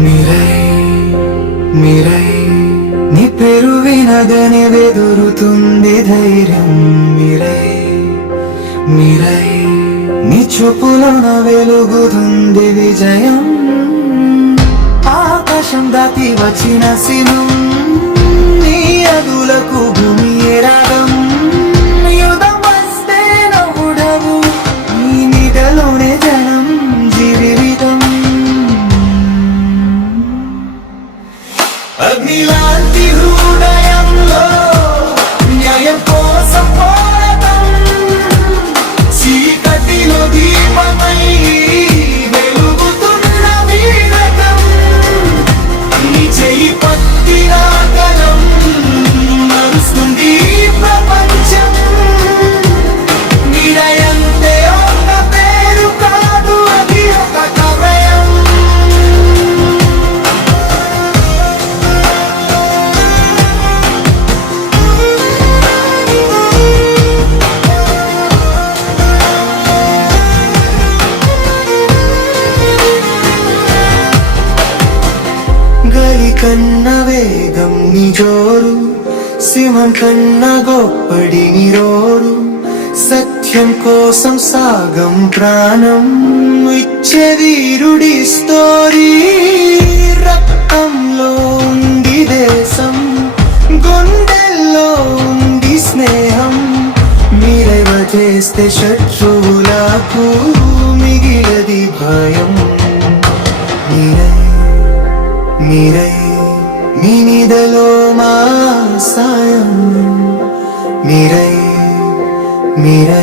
మిరై మిరై నీ పేరు వినగనే వెదురుతుంది ధైర్యం. మిరై మిరై నీ చూపులోన వెలుగుతుంది విజయం. ఆకాశం దాటి వచ్చిన సింహం నీ అదులకు భూమి రాగం. యుద్ధం వస్తే నవ్వుడవు నీ నీడలోనే జనం జీవితం. అగ్నిలాంటి హృదయంలో న్యాయం కోసం పోరాటం. చీకటిలో దీపమై వెలుగుతున్న వీరతం. నీ చెయ్యి పట్టిన కలం నడుస్తుంది ప్రపంచం. నిరయంతే ఒక పేరు కాదు, అది ఒక కవయం. గలి కన్న వేగం నీ జోరు, సింహం కన్న గొప్పడి నిరోరు. సత్యం కోసం సాగం ప్రాణం ఇచ్చే వీరుడి స్టోరీ. రక్తంలో ఉంది దేశం, గుండెల్లో ఉంది స్నేహం. మీరై వచేస్తే శత్రువులకు మిగిలది భయం. మీరై మీరై మీ నిదలో మా సాయం. మీరై మీరై